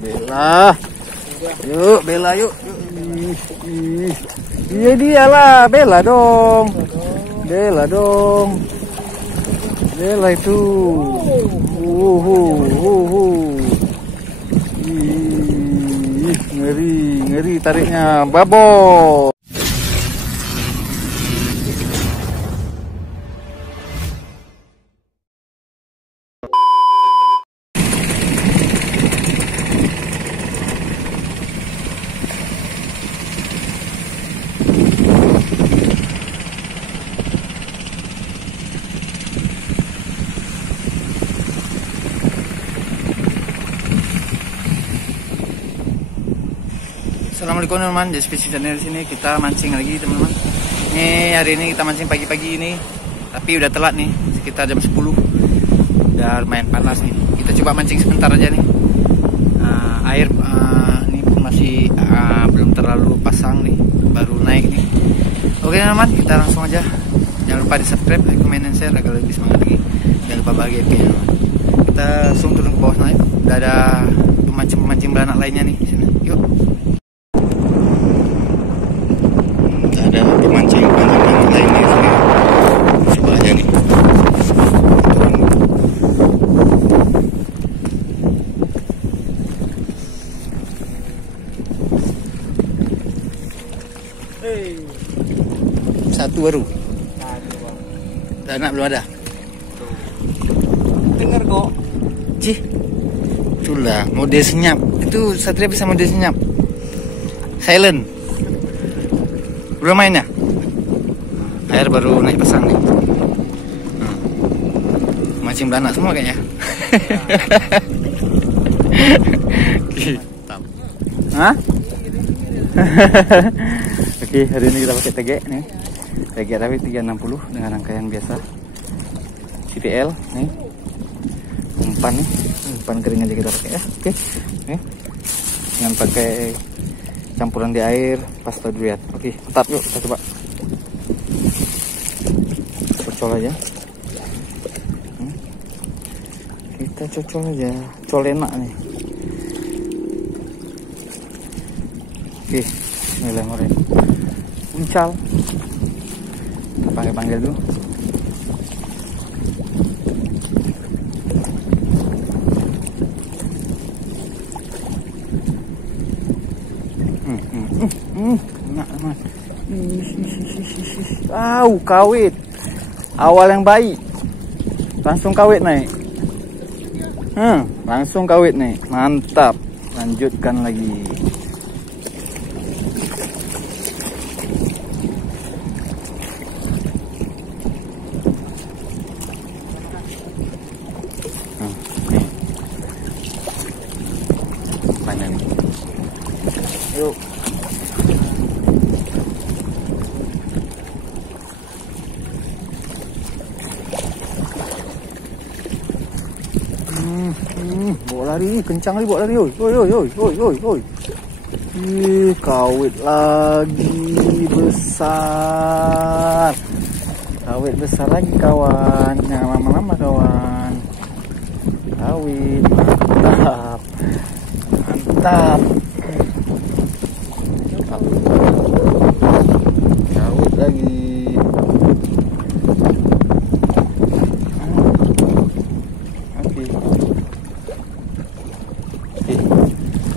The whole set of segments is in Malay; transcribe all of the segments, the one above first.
Bella. Yuk, Bella yuk. Iya dialah, Bella dong. Bella dong. Bella itu. Ngeri tariknya. Babo. Assalamualaikum teman-teman, di Spesies Channel sini kita mancing lagi teman-teman. Ini hari ini kita mancing pagi-pagi ini, tapi udah telat nih, sekitar jam 10. Udah lumayan panas nih. Kita coba mancing sebentar aja nih. Air ini pun masih belum terlalu pasang nih, baru naik nih. Oke teman-teman, kita langsung aja. Jangan lupa di subscribe, like, comment, dan share agar lebih semangat lagi. Jangan lupa bahagia teman-teman. Kita langsung turun ke bawah naik. Udah ada pemancing beranak lainnya nih di sini. Yuk. Ada pemancing lain di sini sebelahnya nih. Satu baru. Anak belum ada. Dengar kok. Cih. Itulah mode senyap. Itu Satria bisa mode senyap. Silent. Belum main ya? Air baru naik pasang nih. Mancing beranak semua kayaknya. Hah? Oke, hari ini kita pakai tegek nih. Tegek tapi 360 dengan rangkaian biasa. CPL nih. Umpan nih. Umpan kering aja kita pakai ya. Oke. Dengan pakai campuran di air pasta durian. Oke, mantap, yuk kita coba. Cocol aja. Kita cocol aja. Col enak nih. Oke, mulai ngoreng. Uncal. Kita panggil dulu. Kawit. Awal yang baik. Langsung kawit naik. Langsung kawit nih. Mantap. Lanjutkan lagi. Banyak nih. Yuk. Bawa lari, kencang lagi bawa lari. Oi. Kawit lagi besar. Kawit besar lagi kawan. Jangan lama-lama kawan. Kawit mantap. Mantap. Kawit lagi.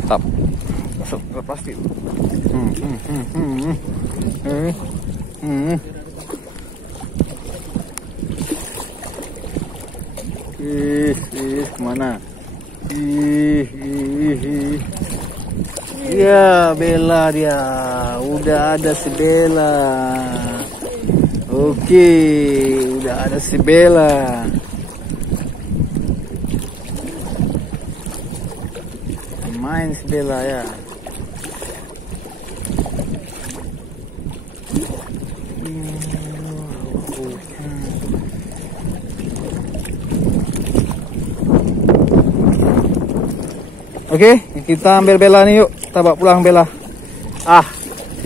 Tap. Masuk ke plastik. Kemana? Ya, Bella dia. Udah ada si Bella. Oke, udah ada si Bella. Main si Bella ya. Oke, kita ambil Bella nih yuk. Kita bawa pulang Bella.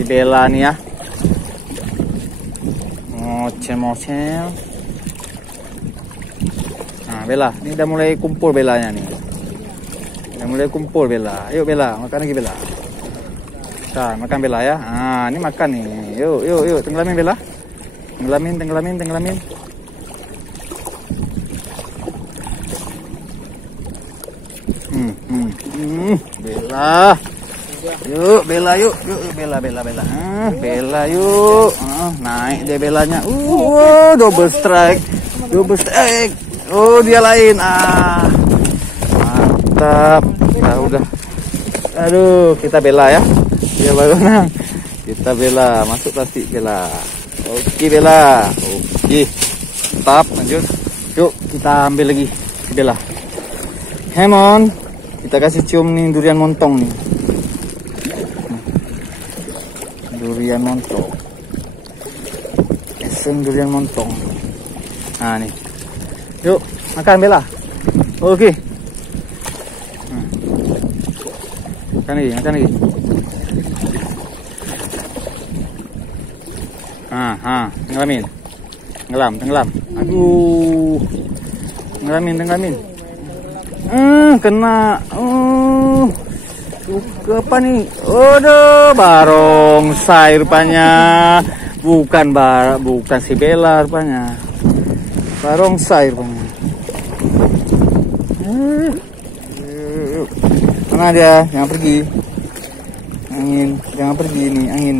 Si Bella nih ya. Mocel. Nah, Bella, ini udah mulai kumpul Bellanya nih. Udah mulai kumpul Bella. Yuk Bella, makan lagi Bella. Nah, makan Bella ya. Ah, ini makan nih. Yuk, tenggelamin Bella. Tenggelamin. Bella. Yuk Bella, yuk Bella. Bella yuk. Naik deh Bellanya. Double strike. Oh, dia lain. Mantap. Nah, udah. Aduh, kita Bella ya. Dia baru menang. Kita Bella, masuk plastik Bella. Oke Bella. Oke. Mantap, lanjut. Yuk, kita ambil lagi Bella. Hemon, kita kasih cium nih durian montong nih. Durian montong. Esen durian montong. Nah nih. Yuk, makan Bella. Oke. Makan lagi. Tenggelam. Aduh. Tenggelamin. Kena. Apa nih? Aduh, barongsai rupanya. Bukan si Bella rupanya. Barongsai rupanya. Mana dia? Jangan pergi. Jangan pergi nih, angin.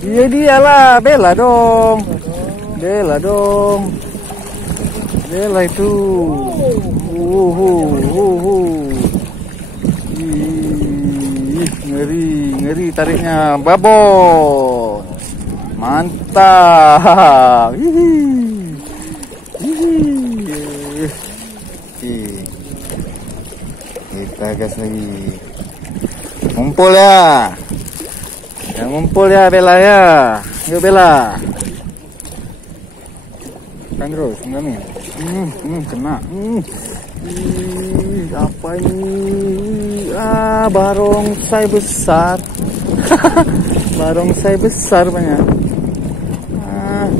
Iya dialah, Bella dong. Bella itu. Ngeri tariknya, babon. Mantap. Kita gas lagi. Ngumpul ya. Ngumpul ya Bella ya. Yuk Bella. Kan terus, enggak kena. Apa ini? Barongsai besar. Barongsai besar banyak.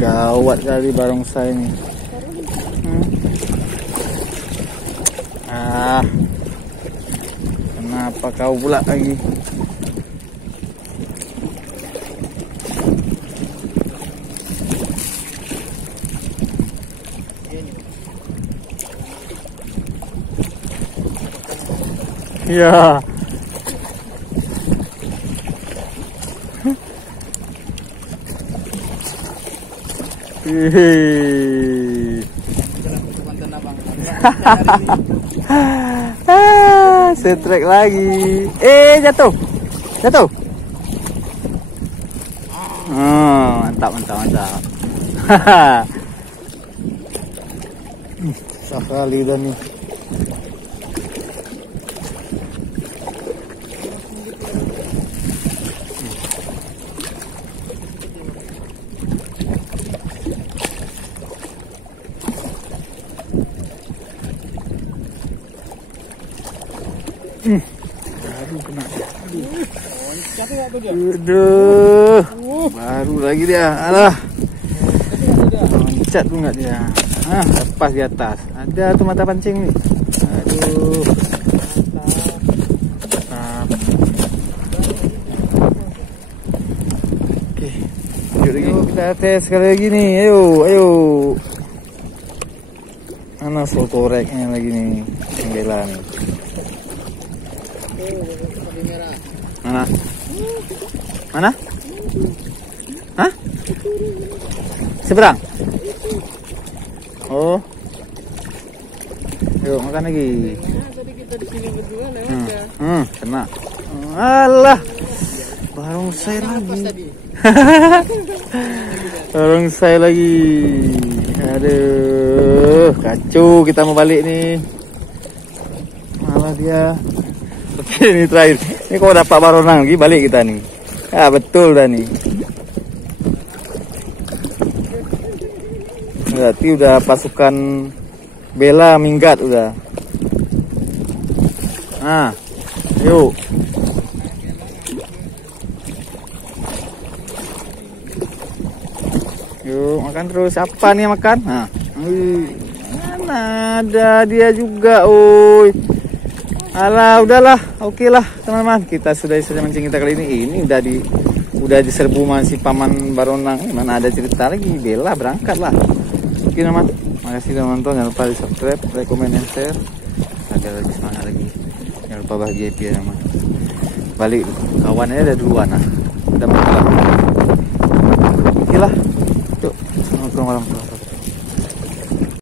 Gawat kali barongsai ini. Kenapa kau pula lagi? Ya. Setrek lagi. Jatuh. Mantap. Susah kali dah nih. Aduh, baru lagi dia. Alah, loncat tuh nggak dia. Lepas di atas. Ada tuh mata pancing nih. Aduh. Oke, yuk kita tes sekali lagi nih. Ayo. Mana fotoreknya lagi nih, yang Bella nih. Mana? Hah? Seberang? Oh. Yuk makan lagi. Tadi kita di sini berdua lewat kena. Alah. Barongsai lagi. Barongsai lagi. Aduh, kacau kita mau balik nih. Malah dia. Oke, ini terakhir. Ini kalau dapat baronang lagi balik kita nih. Betul dah nih. Berarti udah pasukan Bella minggat udah. Yuk. makan terus. Apa nih yang makan? Nah, mana ada dia juga, oi. Alah, udahlah, oke lah teman-teman. Kita sudah saja mancing kita kali ini. Ini udah diserbu si paman baronang. Mana ada cerita lagi? Bella berangkat lah. Oke teman, makasih teman-teman. Jangan lupa di subscribe, like, comment, and share agar lebih semangat lagi. Jangan lupa bahagia ya teman. Balik kawannya ada duluan nah. Udah malam. Oke lah. Yuk, assalamualaikum warahmatullahi wabarakatuh.